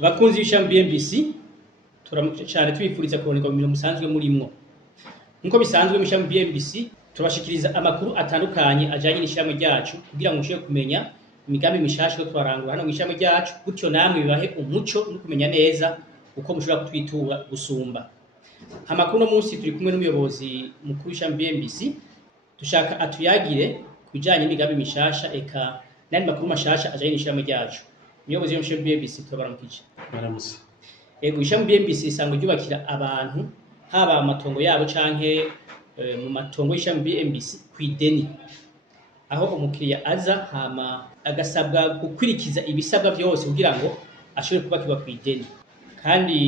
Bakunzi b'ishirahamwe mmbc turamutse cyane twifuriza kuroneka mu musanzwe murimwo. Nkuko bisanzwe mw'ishirahamwe mmbc turabashikiriza amakuru atandukanye ajanye n'ishirahamwe ryacu kugira ngo mushobore kumenya imigambi mishasha yo twarangura hano mw'ishirahamwe ryacu, gutyo namwe bibahe umuco no kumenya neza uko mushobora kutwitura gusumba. Amakuru no munsi turi kumwe n'umuyobozi mukuru w'ishirahamwe mmbc, dushaka atuyagire kubijanye n'imigambi mishasha eka n'andi makuru mashasha ajanye n'ishirahamwe ryacu. Umuyobozi w'ishirahamwe mmbc turabaramukije. Baramutse. Ego ishirahamwe mmbc isanzwe ryubakira abantu haba amatongo yabo canke mu matongo y'ishirahamwe mmbc kw'ideni, aho umukiriya aza hama agasabwa gukwirikiza ibisabwa byose kugira ngo ashobore kubakirwa kw'ideni, kandi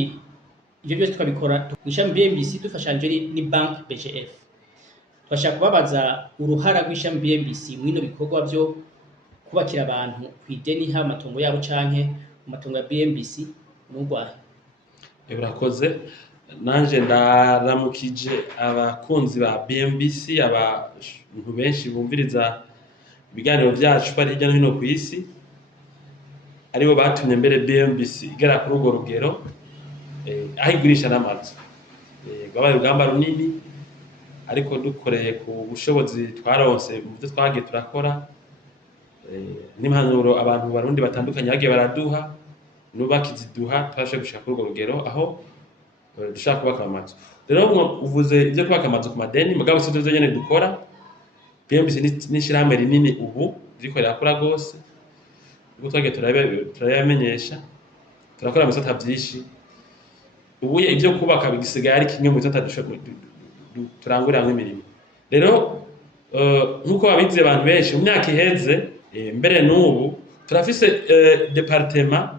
ivyo byose tukabikora mw'ishirahamwe mmbc dufashanje ni bank BGF. Twashaka kubabaza uruhara rw'ishirahamwe mmbc mw'ino bikorwa byo kubakira abantu kw'ideni haba amatongo yabo canke mu matongo ya mmbc mu Rwanda. Urakoze. Nanje ndaramukije abakunzi ba bmbc, abantu benshi bumviriza ibiganiro byacu bari hirya no hino ku isi, aribo batumye mbere bmbc igera kuri urwo rugero aho igurisha n'amazu. Rwabaye urugamba runini, ariko dukoreye ku bushobozi twaronse mu byo twagiye turakora n'impanuro abantu barundi batandukanye bagiye baraduha nubakiziduha, twashoboye gushika kuri urwo rugero aho dushaka kubaka amazu. Rero uvuze ibyo kubaka amazu ku madeni, mugabo si byo nyene dukora. bmbc n'ishirahamwe rinini ubu ririko rirakora gose, ubwo twagiye turayamenyesha, turakora mu bisata vyinshi. Ubu ibyo kubaka bigisigaye ari kimwe mu bisata turanguriramwo imirimo. Rero nkuko babizi abantu benshi mu myaka iheze, mbere n'ubu turafise departement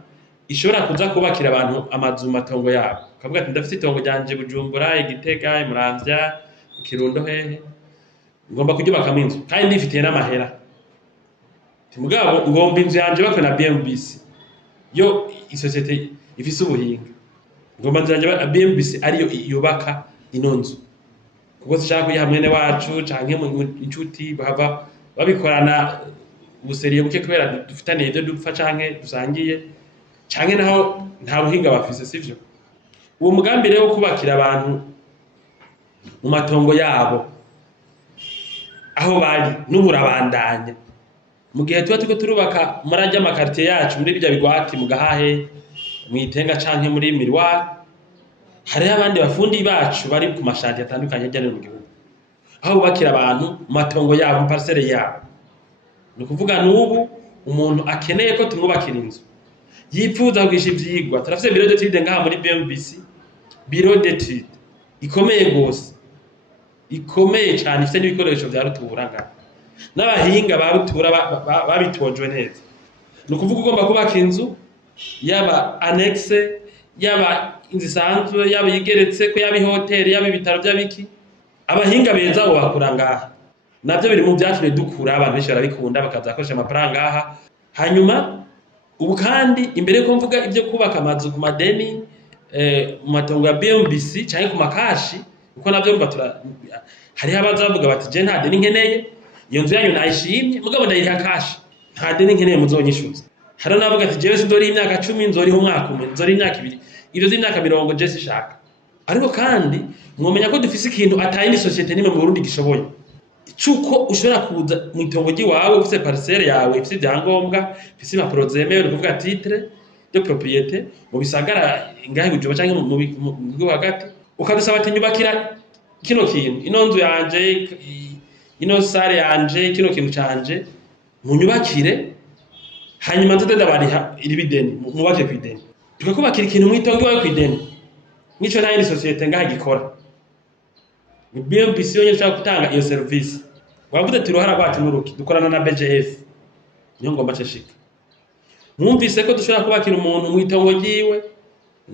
ishobora kuza kubakira abantu amazu matongo yabo. Kavuga ati ndafite itongo ryanje Bujumbura, Igitega, Muramvya, Kirundo hehe, ngomba kuryubakamo inzu kandi ndifitiye n'amahera. Mugabo ngomba inzu yanje bakwe na bmbc, yo isosiyete ifise ubuhinga. Ngomba inzu yanje bmbc ariyo yubaka ino nzu, kuko zishaka kuyiha mwene wacu canke mu inshuti bahava babikorana ubuseriye buke kubera dufitaniye ibyo dupfa canke dusangiye canke naho nta buhinga bafise, sivyo? Uwo mugambi rero wo kubakira abantu mu matongo yabo aho bari n'uburabandanya, mu gihe tuba turiko turubaka muri ajya amakartier yacu muri bijya bigwati mu Gahahe, mu Itenga canke muri Mirwari, hari abandi bafundi bacu bari ku mashati atandukanye ajyane mu gihugu, aho bubakira abantu mu matongo yabo, mu parcelle yabo. Ni ukuvuga n'ubu umuntu akeneye ko tumwubakira inzu, yipfuza kugisha ivyigwa, turafise bureau d'étude ngaha muri bmbc, bureau d'étude ikomeye gose, ikomeye cyane, ifite n'ibikoresho vya rutura ngaha n'abahinga ba rutura babitojwe neza. Ni ukuvuga ugomba kubaka inzu yaba annexe, yaba inzu isanzwe, yaba igeretse ko, yaba ihoteli, yaba ibitaro by'abiki, abahinga beza bo bakura ngaha. Navyo biri mu byatumye dukura, abantu benshi barabikunda bakaza bakoresha amafaranga ngaha. Hanyuma ubu kandi imbere ko mvuga ibyo kubaka amazu ku madeni mu matongo ya bmbc canke ku makashi, uko navyo mba hariho abaza bavuga bati je nta deni nkeneye, iyo nzu yanyu nayishimye mugabo ndayiriha kashi, nta deni nkeneye muzonyishuza. Hari navuga ati jewe sindori imyaka 10, nzoriho umwaka umwe, nzori imyaka 2, ivyo z'imyaka 40 je sishaka. Ariko kandi mwomenya ko dufise ikintu atayindi societe nimwe mu Burundi gishoboye, cuko ushobora kuza mu itongo ryiwawe ufise parcelle yawe, ufise ibyangombwa, ufise impapuro zemewe, kuvuga titre de propriété mu bisagara ngahe Bujumbura canke mu bigo hagati, ukadusaba ati nyubakira kino kintu, ino nzu yanje, ino sare yanje, kino kintu canje munyubakire, hanyuma nzodenda bariha iri bideni mubake kw'ideni, tukakubakira ikintu mu itongo iwawe kw'ideni. Nico ntayindi societe ngaha gikora. Ni bmbc yonyene ishaka gutanga iyo service. Wavuze ati uruhara rwacu n'uruki, dukorana na BGF, niyo ngomba cashika. Mwumvise ko dushobora kubakira umuntu mu itongo ryiwe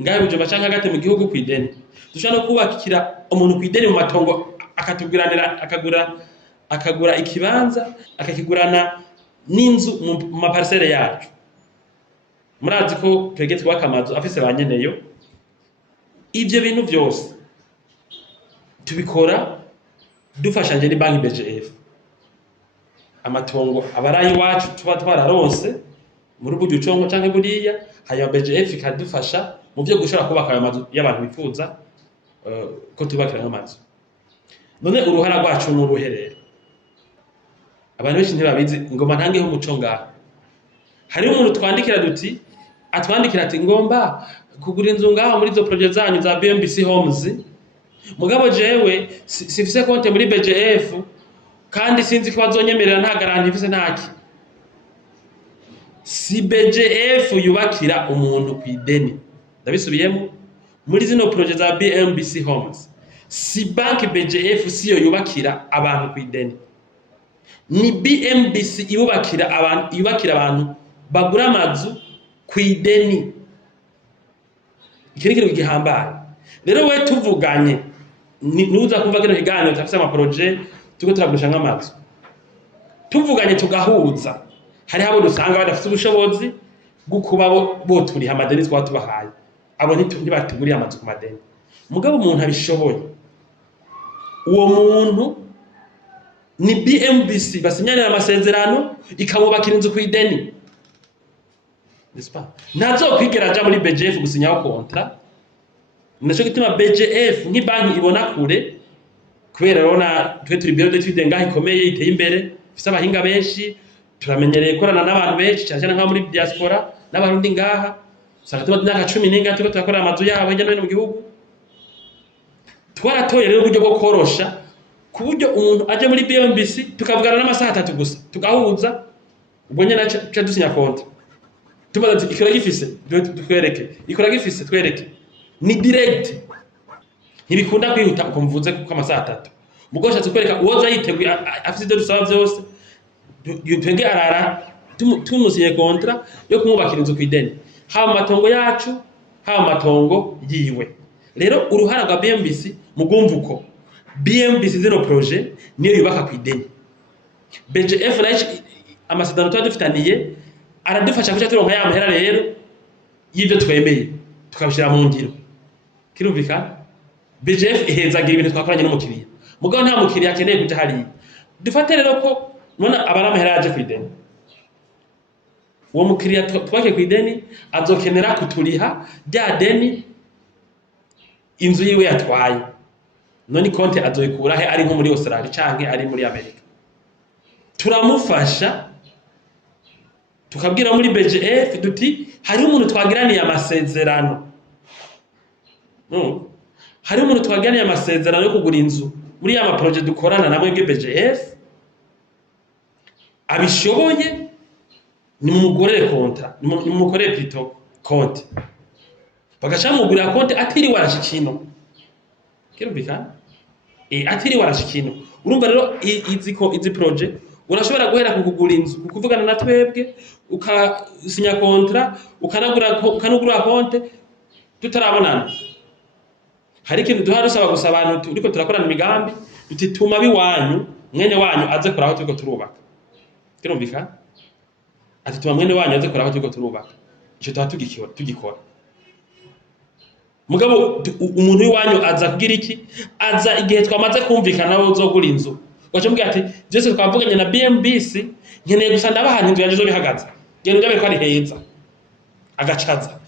ngahe Bujumbura canke hagati mu gihugu kw'ideni. Dushobora no kubakira umuntu kw'ideni mu matongo, akatuguranira akagura ikibanza, akakigurana n'inzu mu maparcelle yacu. Murazi ko twege twubaka amazu afise banyeneyo. Ivyo bintu byose tubikora dufashanje ni banki BGF. Amatongo abarayi wacu tuba twararonse muri buryo ucongo canke buriya, hanyuma BGF ikadufasha mu byo gushobora kubaka ayo mazu y'abantu bifuza ko tubakira ayo mazu. None uruhara rwacu n'uruherero, abantu benshi ntibabizi, ngoma ntangeho umuco ngaho. Hariho umuntu twandikira duti atwandikira ati ngomba kugura inzu ngaho muri zo projet zanyu za BMBC Homes, mugabo jewe sifise konte muri BGF kandi sinzi ko bazonyemerera, nta garanti mfise ntaki. Si BGF yubakira umuntu kw'ideni, ndabisubiyemo, muri zino projet za BMBC Homes si banki BGF siyo yubakira abantu kw'ideni, ni BMBC yubakira abantu bagura amazu kw'ideni. Iki ni ikintu gihambaye. Rero we tuvuganye nuza kumva kino kiganiro tafise amaprojet tuko turagurisha nk'amazu, tuvuganye tugahuza, hari abo dusanga badafite ubushobozi bwo kuba boturiha amadeni twaba tubahaye, abo ntibatuguriye amazu ku madeni. Mugabo umuntu abishoboye, uwo muntu ni BMBC basinyanira amasezerano ikamubakira inzu kw'ideni, ntazokwigera aja muri BGF gusinyaho kontra. Naco gituma BGF nk'ibanki ibona kure, kubera rona twe turi bureau d'études ngaho ikomeye iteye imbere, ifise abahinga benshi, turamenyereye korana n'abantu benshi cyane nka muri diaspora n'abarundi ngaha, usanga tuba imyaka 10 turiko turakora amazu yabo hirya no hino mu gihugu. Twaratoye rero uburyo bwo korosha ku buryo umuntu aje muri BMBC tukavugana n'amasaha 3 gusa tugahuza, ubwo nyene aca dusinya kontra. Tumaze ikora gifise twereke, ikora gifise twereke, ni direct, ntibikunda kwihuta uko mvuze kuko amasaha 3. Mugosha tukwereka uwoza yiteguye afite ibyo dusaba byose, twenge arara tumusiye kontra yo kumubakira inzu kw'ideni, haba matongo yacu haba matongo yiwe. Rero uruhara rwa BMBC mugumva uko BMBC zero projet niyo yubaka kw'ideni. BGF nayo amasezerano twadufitaniye aradufasha kuca turonka ya mahera rero y'ibyo twemeye tukabishira mu ngiro. Kirumvikana? BGF ihezagira ibintu twakoranye n'umukiriya, mugabo nta mukiriya akeneye kuja hariya. Dufate rero ko nona abara mahera yaje kw'ideni, uwo mukiriya twake kw'ideni azokenera kuturiha rya deni inzu yiwe yatwaye, none konte azoyikura he, ari nko muri Australia canke ari muri Amerika. Turamufasha tukabwira muri BGF duti hari umuntu twagiraniye amasezerano, hari umuntu twagiraniye amasezerano yo kugura inzu muri ya maprojet dukorana namwe bwe BGF, abishoboye ni mumugorere kontra, ni mumukorere plutôt konte, bagaca mugurira konte atiri warashikino. Kirumvikana? Atiri warashikino. Urumva rero izi projet urashobora guhera kugura inzu, kuvugana na twebwe, ukasinya kontra, ukanugura konte tutarabonana. Hari ikintu duha rusaba gusa abantu turiko turakorana imigambi, tutituma biwanyu mwene wanyu aze kuraho turiko turubaka. Kirumvikana? Atituma mwene wanyu aze kuraho turiko turubaka. Ico tuba tugikora. Mugabo umuntu w'iwanyu aza kugira iki? Aza igihe twamaze kumvikana nawe uzogura inzu. Wacha mbwira ati byose twavuganye na BMBC, nkeneye gusa ndabahantu inzu yaje bihagaze. Genda ndabe ko ari heza. Agacaza.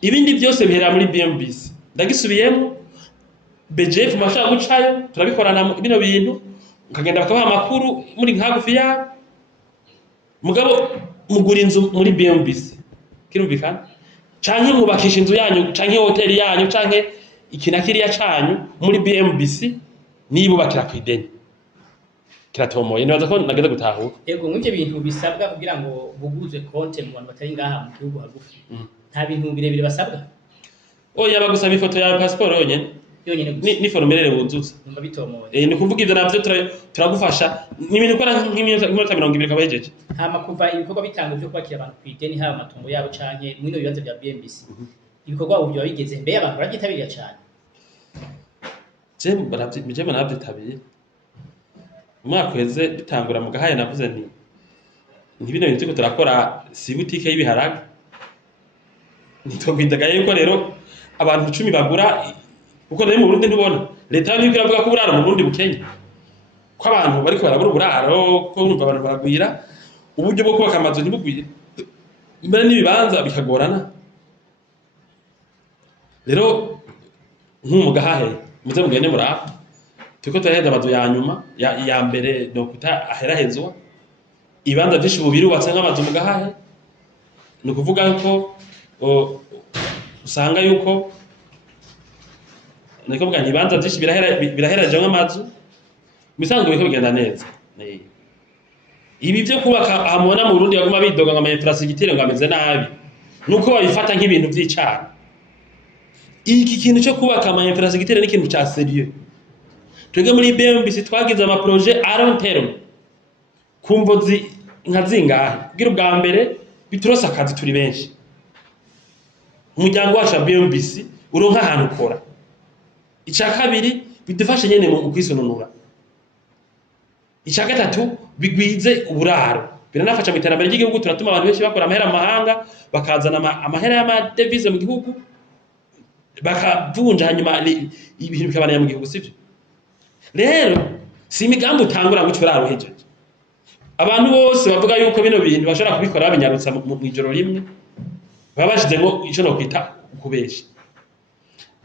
Ibindi byose bihera muri BMBC. Ndagisubiyemo BGF mashaka gucayo, turabikorana bino bintu, ukagenda bakabaha amakuru muri nkagufi ya. Mugabo mugura inzu muri BMBC. Kirumvikana? Canke mubakisha inzu yanyu, canke hoteli yanyu, canke ikinakiriya canyu muri BMBC nibubakira kw'ideni. Kiratomoye nibaza ko nageze gutahuka. Yego mw'ivyo bintu bisabwa kugira ngo buguze konte mu bantu batari ngaha mu gihugu hagufi. Nta bintu birebire basabwa? Oya bagusaba ifoto ya passport yonyene. Yonyene gusa. Ni formuляre wuzuza. Numva bitomoye. Ni kuvuga ivyo navyo turagufasha. Ni ibintu ukora nk'iminota 20 kabayejeje. Hama kuva ibikorwa bitanga byo kwakira abantu kw'ideni haba matongo yabo canke mwino bibanza bya BMBC. Ibikorwa ubu byo bigeze mbe abantu baragitabirira cyane. Je barabyitabira. Umwaka weze bitangura mu gahaye navuze nti bino bintu turiko turakora si boutique y'ibiharage. Nitogwindagaye yuko rero abantu 10 bagura uko nari mu Burundi ntubona. Leta y'ibyo iravuga ko buraro mu Burundi bukenya. Ko abantu bariko barabura uburaro, ko urumva abantu bagwira, uburyo bwo kubaka amazu ntibugwire. imbere n'ibibanza bikagorana. Rero nk'umugahahe muze mugende muraba turiko turaheza amazu ya nyuma ya mbere no kuta aherahezwa ibanza vyinshi birubatse nk'amazu mugahahe, ni ukuvuga yuko usanga yuko niko bwa ibanza vyinshi biraheraje nk'amazu bisanzwe biko bigenda neza. Ibi vyo kubaka hamona mu Burundi baguma bidoga ngo ama infrastructure ngo ameze nabi nuko babifata nk'ibintu vy'icana. Iki kintu cyo kubaka ama infrastructure ni ikintu ca serieux. Twebwe muri bmbc twagize ama projet à long terme kumvozi nka zingahe kugira ubwa mbere biturosa akazi turi benshi. Umuryango wacu wa bmbc uronka ahantu ukora. Ica kabiri bidufashe nyene mu kwisononura. Ica gatatu bigwize uburaro. Biranafasha mu iterambere ry'igihugu, turatuma abantu benshi bakora amahera amahanga bakazana amahera y'amadevise mu gihugu bakavunja hanyuma ibintu bikabanaya mu gihugu sivyo. Rero si imigambi utangura ngo cyuraro hejeje. Abantu bose bavuga yuko bino bintu bashobora kubikora babinyarutsa mu ijoro rimwe babashize ngo ico no kwita ukubesha.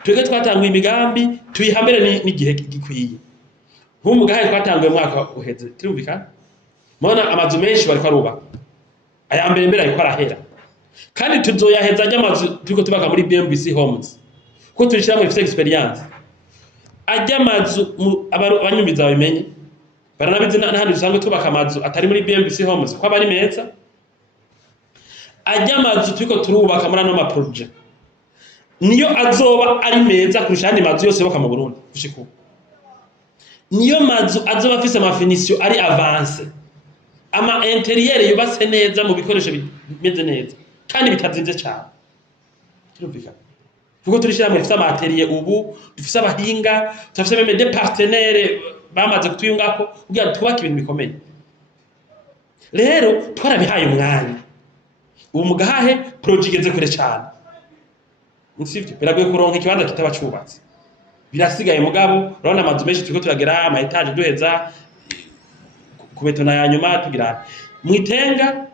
Twege twatanguye imigambi tuyihambere n'igihe gikwiye. Nk'umugahe twatanguye mwaka uheze turumvikana. Mona amazu menshi bari kwaruba. Aya mbere mbere ayikora ahera. Kandi tuzoyaheza amazu turiko tubaka muri bmbc homes. Ko turishira muri experience. Ajya amazu abanyumbiza babimenye. Baranabizi n'ahandi dusanzwe tubaka amazu atari muri bmbc homes ko abari meza. Ajya amazu turiko turubaka muri ano ma project. Niyo azoba ari meza kurusha andi mazu yose boka mu Burundi gushika. Niyo mazu azoba afise ama finition ari avance. Ama interieur yubatse neza mu bikoresho bimeze neza kandi bitazimvye cyane. Turumvikana. Kuko turishira muri fisa materiel ubu dufise abahinga, tufise meme des partenaires bamaze kutuyungako kugira twubake ibintu bikomeye. Rero twarabihaye umwanya. Ubu mugahahe project igeze kure cyane. Nsivyo biragoye kuronka ikibanza kitaba cubatse. Birasigaye mugabo urabona amazu menshi turiko turagera ama etage duheza kubetona ya nyuma tugira mwitenga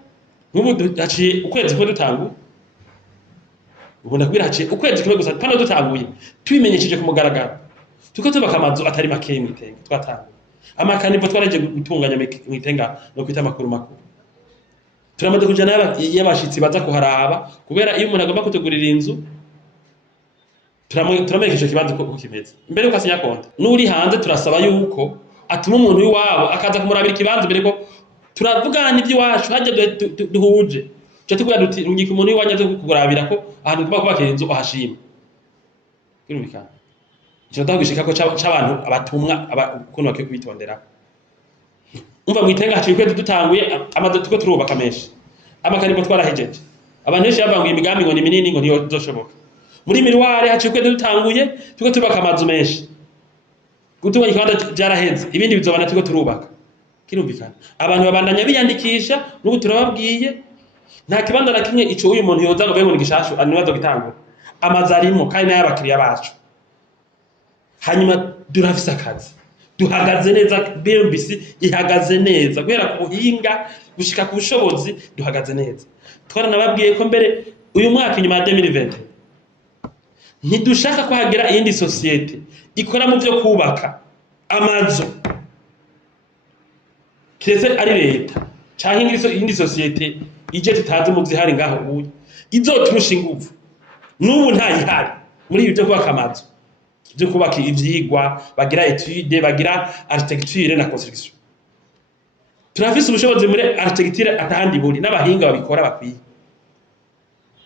nk'ubu haciye ukwezi ko dutangu ubu ndakubwira haciye ukwezi kimwe gusa pano dutanguye tubimenyesheje ku mugaragaro tuko tubaka amazu atari make mwitenga twatanguye amakanivo twaraje gutunganya mwitenga no kwita makuru turamaze kujana y'abashitsi baza kuharaba kubera iyo umuntu agomba kutegurira inzu turamekesha kibanza ko kimeze imbere uko asinya konta nuri hanze turasaba yuko atuma umuntu w'iwabo akaza kumurabira kibanza mbere ko turavugana iby'iwacu hajya duhuje cyo tuvuga duti ngiki umuntu w'iwanya zo kukurabira ko ahantu kuba kubaka inzu ahashima kirumvikana cyo ndagishika ko c'abantu abatumwa ukuntu bakiye kubitondera umva mwitenga haciye kwezi dutanguye amaze tuko turubaka menshi amakanivo twarahejeje abantu benshi yabanguye imigambi ngo ni minini ngo niyo zoshoboka muri mirware haciye kwezi dutanguye tuko tubaka amazu menshi gutuma ikibanza byaraheze ibindi bizobana tuko turubaka kirumvikana abantu babandanya biyandikisha n'ubu turababwiye nta kibanza na kimwe ico uyu muntu yoza ngo bengone gishashu anibazo gitangura amazarimo kandi n'ayabakiriya bacu hanyuma durafise akazi duhagaze neza bmbc ihagaze neza guhera ku buhinga gushika ku bushobozi duhagaze neza twaranababwiye ko mbere uyu mwaka inyuma ya 2020 ntidushaka ko hagera iyindi societe ikora mu byo kubaka amazu kiretse ari leta canke iyindi societe ije tutazi mu zihari ngaho ubu izoturusha ingufu n'ubu ntayihari muri ibyo kubaka amazu byo kubaka ivyigwa bagira etude bagira architecture na construction turafise ubushobozi muri architecture atahandi buri n'abahinga babikora bakwiye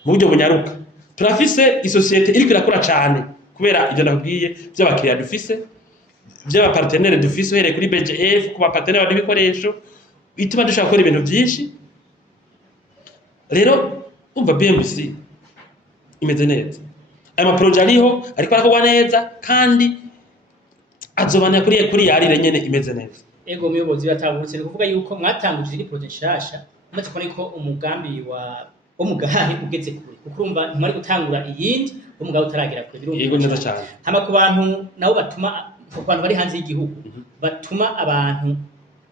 mu buryo bunyaruka turafise isosiyete iri kwirakora cyane kubera ibyo nakubwiye by'abakiriya dufise by'abapartenere dufise uhereye kuri BGF ku bapartenere b'ibikoresho bituma dushaka gukora ibintu byinshi. Rero umva bmbc imeze neza aya maproje ariho ariko arakorwa neza kandi azobana kuri yarire nyene imeze neza. Ego umuyobozi batangurutse kuvuga yuko mwatanguje iri proje nshasha maze ko niko umugambi wa umugahahe ugeze kure kuko urumva ntimari gutangura iyindi umugaho utaragera kure birumva. Yego neza cyane hama ku bantu nabo batuma ku bantu bari hanze y'igihugu batuma abantu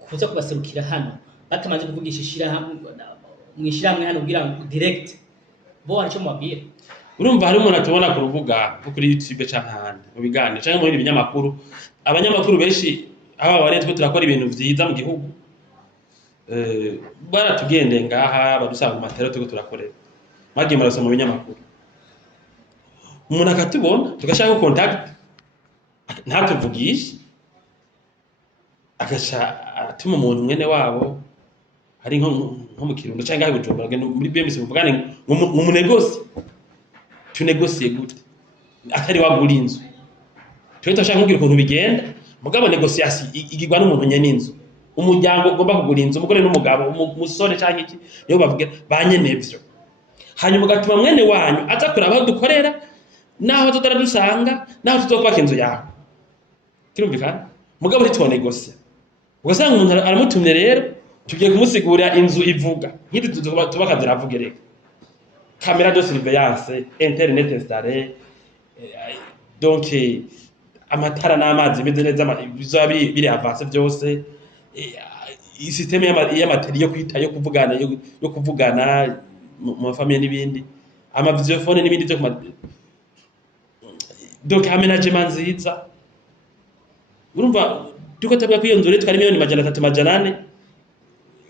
kuza kubaserukira hano batamaze kuvugisha ishirahamwe mwishirahamwe hano kugira ngo direct bo arico mubabwira. Urumva hari umuntu atubona ku rubuga rwo kuri YouTube canke ahandi mu biganiro canke mu binyamakuru, abanyamakuru benshi aba bari twe turakora ibintu vyiza mu gihugu, baratugende ngaha badusanga mu matero tuko turakorera, mwagiye murasoma mu binyamakuru, umuntu akatubona tugashaka contact ntatuvugishe, agasha atuma umuntu mwene wabo hari nko mu Kirundo canke aho Bujumbura muri BMC muvugane mu negosi tunegosiye gute atari wagura inzu, twe tashaka kugira ukuntu bigenda mugabo negosiasi igirwa n'umuntu nyene inzu, umuryango ugomba kugura inzu, umugore n'umugabo, umusore canke iki niyo bavuga banyenevyo, hanyuma ugatuma mwene wanyu aza kuraba aho dukorera naho tutara dusanga naho tuzokwaka inzu yawe, kirumvikana mugabo ntitwonegosia, ugasanga umuntu aramutumye rero tugiye kumusigurira inzu ivuga nk'idi tubaka ziravugereka, camera de surveillance, internet installé, donc amatara n'amazi bimeze neza bizoba biri avance byose, systeme y'amateri yo kwita yo kuvugana mu famille n'ibindi, amavyo phone n'ibindi byo donc aménagement nziza. Urumva tuko tabwa kwiyonzure twari miliyoni 300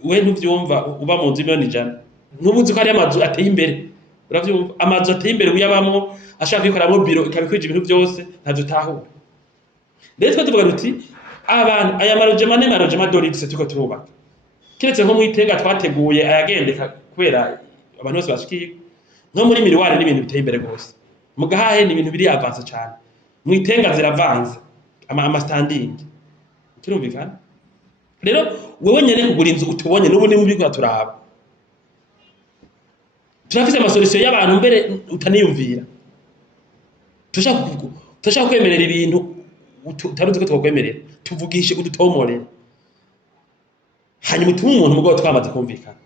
we ntuvyumva uba mu nzu miliyoni 100 ntubuzi ko ari amazu ateye imbere, uravyumva amazu ateye imbere uyabamwo ashaka kwikoramwo biro ikabikwije ibintu byose ntavyo tahura. Rero twe tuvuga duti abantu aya marojema dorix tuko turubaka kiretse nko mwitega twateguye ayagendeka kubera abantu bose bashikiye nko muri miriwari n'ibintu biteye imbere gose, mugahahe ni ibintu biri avance cyane, mwitenga ziravanze ama standing, kirumvikana. Rero wewe nyene kugura inzu utubonye n'ubu ni muri turaba turafise amasolution y'abantu mbere utaniyumvira, tushaka kwemerera ibintu utaruzi ko twakwemerera, tuvugishe udutomorere hanyuma utume umuntu mugabo twamaze kumvikana.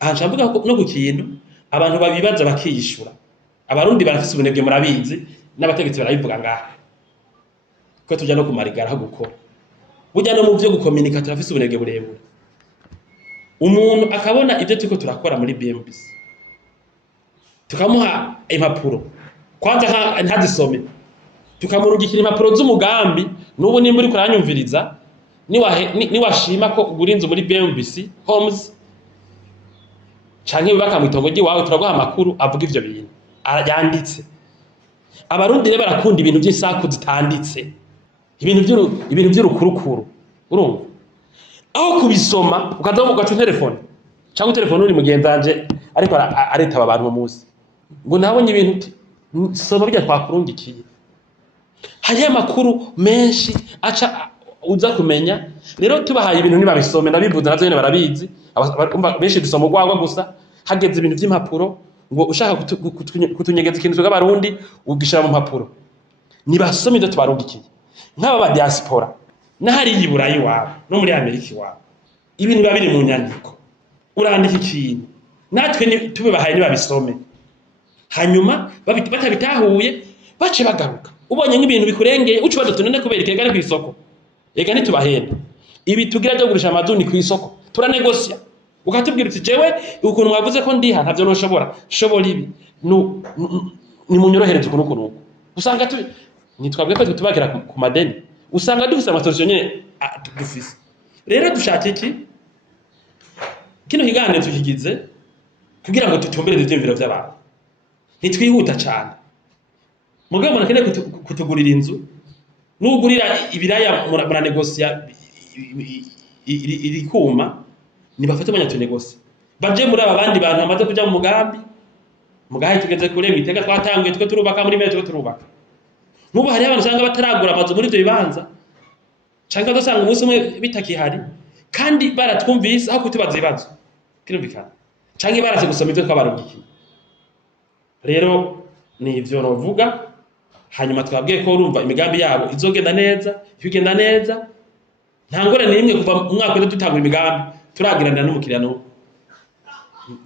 Aha nshamvuga no ku kintu abantu babibaza bakiyishura, abarundi barafise ubunebwe murabizi n'abategetsi barabivuga ngaha ko tujya no kumarigara aho gukora, burya no mu byo gukominika turafise ubunebwe burebure. Umuntu akabona ibyo turiko turakora muri BMBC tukamuha impapuro kwanza ntazisome, tukamurungikira impapuro z'umugambi, n'ubu nimba uri kuranyumviriza niwashima ko ugura inzu muri BMBC Homes canke bibaka mu itongo ry'iwawe turaguha amakuru avuga ivyo bintu yanditse. Abarundi rero barakunda ibintu by'isaku zitanditse, ibintu by'urukurukuru, urumva aho kubisoma ukaza ugaca telefone cyangwa telefone uri mugenzanje ariko aretaba abantu mu munsi ngo nabonye ibintu soma bijya twakurungikiye, hari amakuru menshi aca uza kumenya. Rero tubahaye ibintu nibabisome ndabivuze navyo nyene barabizi, benshi dusoma urwagwa gusa, hageze ibintu by'impapuro ngo ushaka kutunyegeza ikintu cy'abarundi ugishira mu mpapuro, nibasome ibyo tubarungikiye nk'aba ba diaspora n'ahari yiburayi wabo no muri Amerika wabo, ibintu biba biri mu nyandiko, urandika ikintu natwe tubibahaye nibabisome, hanyuma batabitahuye bace bagaruka, ubonye nk'ibintu bikurengeye uci badutunene kubereka egane ku isoko, egane tubahenda ibi tugira byo gurisha amazu ni ku isoko turanegosia, ukatubwira uti jewe ukuntu mwavuze ko ndiha ntavyo noshobora ibi ni munyorohereze ukuntu ukuntu, usanga nitwabwe ko tubakira ku madeni, usanga dufise amasolution nyene dufise. Rero dushaka iki kino kiganiro tukigize kugira ngo tutumbere ivyumviro by'abantu, ntitwihuta cyane mugabo umuntu akeneye kutugurira inzu n'ugurira ibiraya muranegosia iri kuma, nibafate abanya tunegosia baje muri aba bandi bantu bamaze kuja mu mugambi mugahe tugeze kure mwitega twatanguye twe turubaka muri meze twe turubaka. Nubu hari abantu cyangwa bataragura amazu muri ibyo bibanza cyangwa dosanga umunsi umwe bitakihari kandi baratwumvise aho kutubaza ibibazo, kirumvikana cyangwa barase gusoma ibyo twabarungikiye. Rero ni ivyo novuga, hanyuma twabwiye ko urumva imigambi yabo izogenda neza, igenda neza nta ngorane nimwe kuva umwaka wese dutangura imigambi turagiranira n'umukiriya no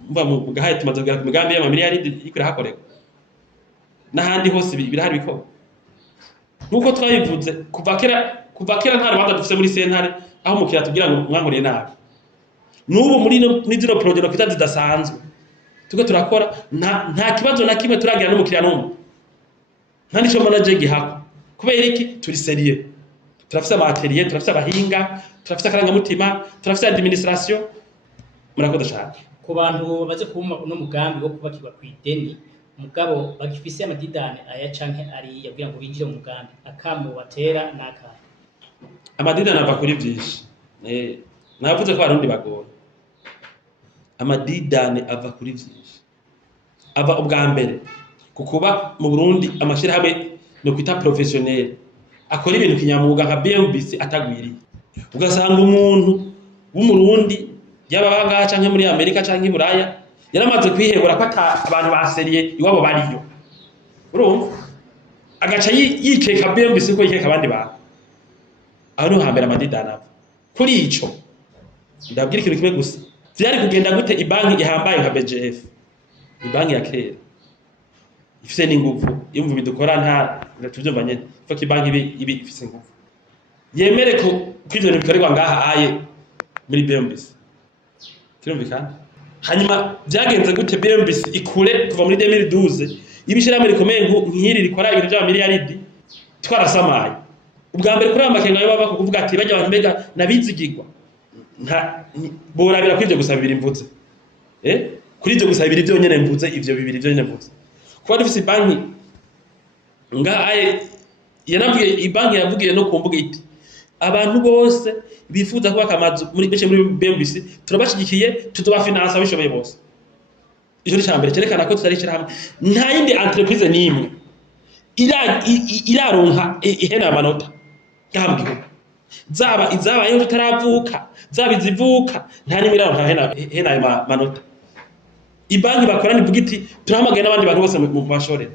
mva mu gahaye tumaze kugera ku migambi y'amamiliyaridi ikora hakoreka n'ahandi hose birahari biko nkuko twayivuze kuva kera nta rubanza dufite muri sentare aho umukiriya tugira ngo mwankuriye nabi. n'ubu muri zino project kwita zidasanzwe tuko turakora nta kibazo na kimwe turagira n'umukiriya n'umwe nta nico manager gihako kubera iki turi serieux turafise amateriye turafise abahinga turafise akarangamutima turafise administration murakoze cyane ku bantu baze kubuma no mugambi wo kubakirwa kw'ideni mugabo bagifise amadidane aya canke ari yabwira ngo binjire mu mugambi akamu batera naka amadidane ava kuri vyinshi navuze ko abarundi bagora amadidane ava kuri vyinshi ava ubwa mbere kukuba mu Burundi amashirahamwe no kwita professionnel akora ibintu kinyamuga nka bmbc atagwiriye ugasanga umuntu w'umurundi yababanga canke muri Amerika canke i Buraya yaramaze kwihebura ko abantu baseriye iwabo bariyo urumva agaca yikeka bmbc ko yikeka abandi bantu aho no hambere amadidana kuri ico ndabwira ikintu kimwe gusa vyari kugenda gute ibanki ihambaye nka BGF ibanki ya kera ifise n'ingufu imvu bidukora nta tuvyumva nyene ko ibanki ibi ifise ingufu yemere ko kw'ivyo bikorerwa ngaha aye muri bmbc turumvikana hanyuma byagenze gute bmbc ikure kuva muri 2012 ibishirahamwe rikomeye nk'iri rikora ibintu bya miliyaridi twarasamaye ubwa mbere kuri amakenga yo baba kuvuga ati bajya abantu mbega nabizigirwa borabira kw'ivyo gusa bibiri mvuze kuri ivyo gusa bibiri byonyene mvuze ivyo bibiri byonyene mvuze kuba dufise banki ngaye yanabwiye ibanki yavugiye no kumbuga iti abantu bose bifuza kubaka amazu muri bmbc turabashigikiye tuzobafinansa bishoboye bose ico ni cambere cerekana ko tutari ishirahamwe nta yindi entreprise n'imwe iraronka ihena amanota yambwiwe zaba izabayeho tutaravuka zaba izivuka nta nimwe iraronka ihena ayo manota ibanki bakora nivuga iti turahamagaye n'abandi bantu bose mu bashorera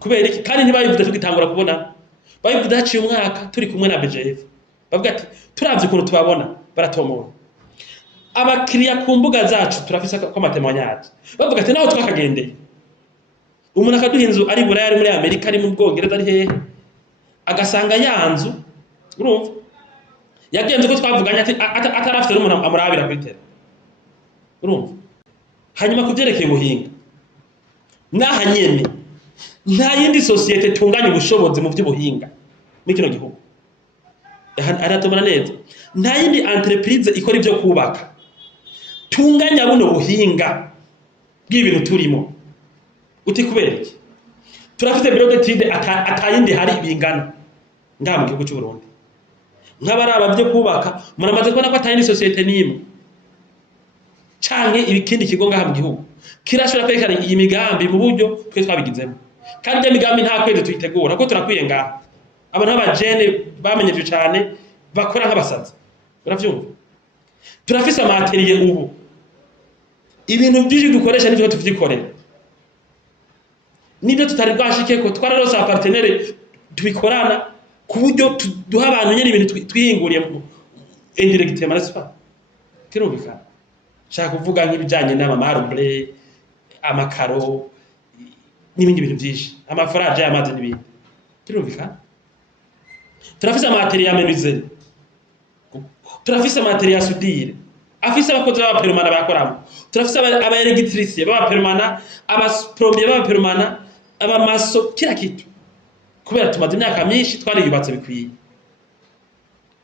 kubera iki kandi ntibabivuze tugitangura kubona babivuze haciye umwaka turi kumwe na BGF bavuga ati turavye ukuntu tubabona baratomora abakiriya ku mbuga zacu turafise ko amatemanyage bavuga ati naho twakagendeye umuntu akaduha inzu ari Buraya ari muri Amerika ari mu Bwongereza ari hehe agasanga yanzu urumva yagenze ko twavuganye ati atarafite n'umuntu amurabira kwitera urumva hanyuma kuvyerekeye ubuhinga naha nyene nta yindi societe tunganya ubushobozi mu by'ubuhinga muri kino gihugu aratomana neza nta yindi entreprise ikora ibyo kubaka tunganya buno buhinga bw'ibintu turimo uti kubera iki turafite bureau d'étude atayindi hari bingana ngaha mu gihugu cy'u Burundi nk'abaraba byo kubaka muramaze kubona ko atayindi societe n'imwe canke ibikindi kigo ngaha mu gihugu kirashobora kwerekana iyi migambi mu buryo twe twabigizemo kandi iyo migambi nta kwezi tuyitegura ko turakwiye ngaha abantu b'abajene bamenyeje cyane bakora nk'abasazi uravyumva turafise amateriye ubu ibintu byinshi dukoresha n'ibyo tuvyikorera nibyo tutari bwashike ko twararose apartenere tubikorana ku buryo duha abantu nyene ibintu twihinguriye indirectement n'est-ce pas kirumvikana shaka kuvuga nk'ibijanye n'amamarble amakaro n'ibindi bintu byinshi amafarage y'amazi n'ibindi kirumvikana turafise amateriye ya menuiserie turafise amateriye ya soudure afise abakozi b'abapermana bakoramo turafise abaelectricien b'abapermana abaplombier b'abapermana abamaso kira kitu kubera tumaze imyaka myinshi twariyubatse bikwiye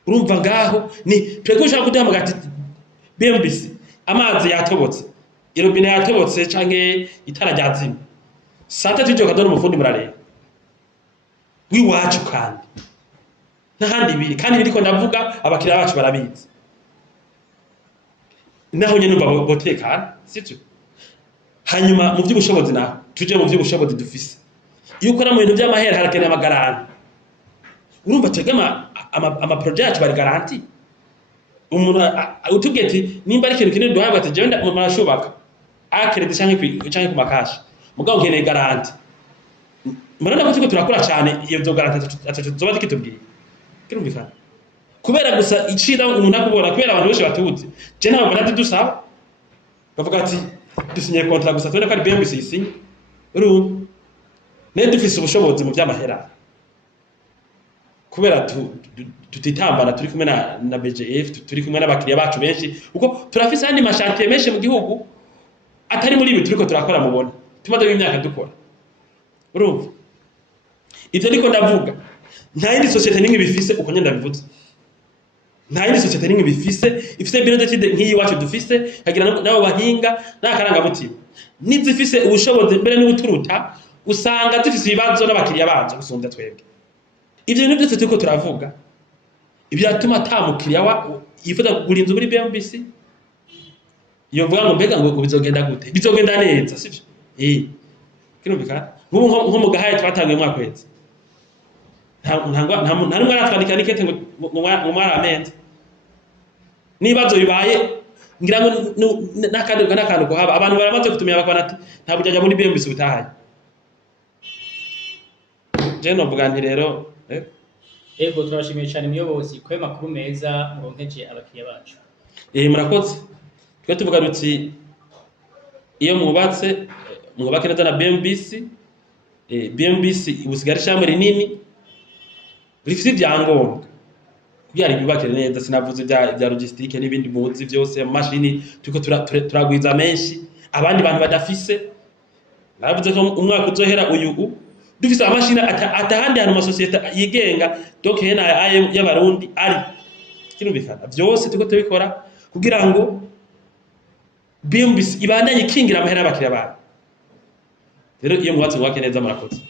urumva ngaho ni twego ushaka kudahamagara ati bmbc amazi yatobotse irobine yatobotse canke itara ryazimye santa tujoka dore umufundi murareba wiwacu kandi n'ahandi biri kandi biriko ndavuga abakiriya bacu barabizi naho nyene numva botekana sivyo hanyuma mu by'ubushobozi naho tuje mu by'ubushobozi dufise iyo ukora mu bintu by'amahera harakeneye amagaranti urumva twegama ama project bari garanti umuntu utubweti nimba ari ikintu kinini duhabwa ati jewe murashubaka akere canke ku makashi mugabo nkeneye garanti murana ko tuko turakora cyane iyo byo garanti zoba zikitubwiye kirumvikana kubera gusa icira umuntu akubona kubera abantu benshi batuzi je ntabwo nati dusaba bavuga ati dusinye contrat gusa tubone ko ari bmbc isinye urumva ne dufise ubushobozi mu by'amahera kubera tutitambana turi kumwe na BGF turi kumwe n'abakiriya bacu benshi kuko turafise handi mashantiye menshi mu gihugu atari muri ibi turiko turakora mubona tumaze imyaka dukora urumva ivyo niko ndavuga nta yindi societe nimwe bifise uko nyenda bivuze nta yindi societe nimwe ifise bureau d'études nk'iyi wacu dufise kagira nabo bahinga n'akaranga mutima nizifise ubushobozi mbere n'ubuturuta usanga zifise ibibazo n'abakiriya bazo gusumvya twebwe ivyo bintu byose turiko turavuga ibyatuma atamukiriya yifuza kugura inzu muri BMBC yovuga ngo mbega ngo bizogenda gute bizogenda neza sivyo kirumvikana nko mu gahaye twatangiye umwaka wese nta numwe aratwandika nikete ngo mwaramenze nibazo bibaye ngira ngo n'akantu kuhaba abantu baramaze kutumira bakwana ati nta bujyaja muri BMBC butahaye je novuga nti rero Ego turabashimiye cyane Umuyobozi kwe makuru meza muronkeje abakiriya bacu. Murakoze. Twe tuvuga ruti iyo mwubake neza na BMBC ubusigara ishamwe rinini rifite ibyangombwa kugira ibibakire neza sinavuze bya logistique n'ibindi muzi byose mashini turiko turagwiza menshi abandi bantu badafise naravuze ko umwaka uzohera uyu dufise amashini atahandi hano masosiyete yigenga donc y'abarundi ari kirumvikana byose turiko tubikora kugira ngo BMBC ibandanye ikingira amahera y'abakiriya bayo rero iyo mwatsi mwake neza murakoze